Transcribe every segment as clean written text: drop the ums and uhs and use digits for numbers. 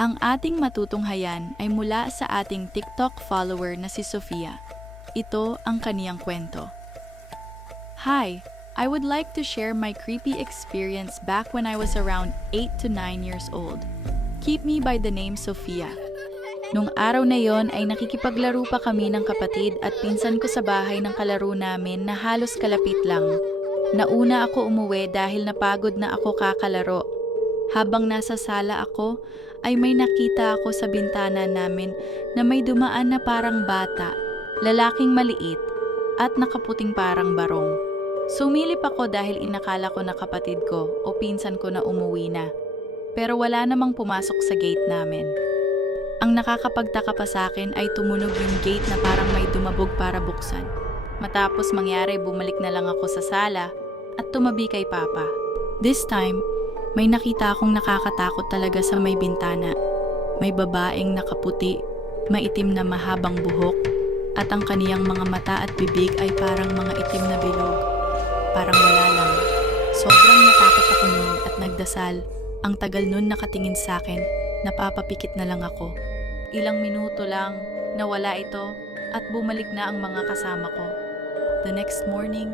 Ang ating matutunghayan ay mula sa ating TikTok follower na si Sofia. Ito ang kaniyang kwento. Hi, I would like to share my creepy experience back when I was around 8 to 9 years old. Keep me by the name Sofia. Nung araw na yon ay nakikipaglaro pa kami ng kapatid at pinsan ko sa bahay ng kalaro namin na halos kalapit lang. Nauna ako umuwi dahil napagod na ako kakalaro. Habang nasa sala ako, ay may nakita ako sa bintana namin na may dumaan na parang bata, lalaking maliit, at nakaputing parang barong. Sumilip ako dahil inakala ko na kapatid ko o pinsan ko na umuwi na. Pero wala namang pumasok sa gate namin. Ang nakakapagtaka pa sa akin ay tumunog yung gate na parang may dumabog para buksan. Matapos mangyari, bumalik na lang ako sa sala at tumabi kay Papa. This time, may nakita akong nakakatakot talaga sa may bintana. May babaeng nakaputi, maitim na mahabang buhok, at ang kaniyang mga mata at bibig ay parang mga itim na bilog. Parang wala lang. Sobrang natakot ako noon at nagdasal. Ang tagal nun nakatingin sa akin, napapapikit na lang ako. Ilang minuto lang, nawala ito at bumalik na ang mga kasama ko. The next morning,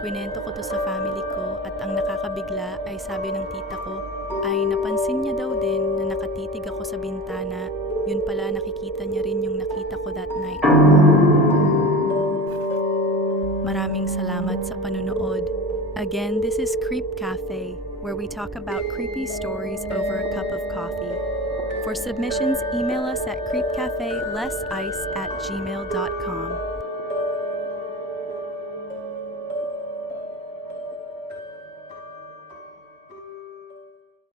kwinento ko to sa family ko at ang nakakabigla ay sabi ng tita ko ay napansin niya daw din na nakatitig ako sa bintana. Yun pala, nakikita niya rin yung nakita ko that night. Maraming salamat sa panunood. Again, this is Creep Cafe, where we talk about creepy stories over a cup of coffee. For submissions, email us at creepcafeleessice@gmail.com.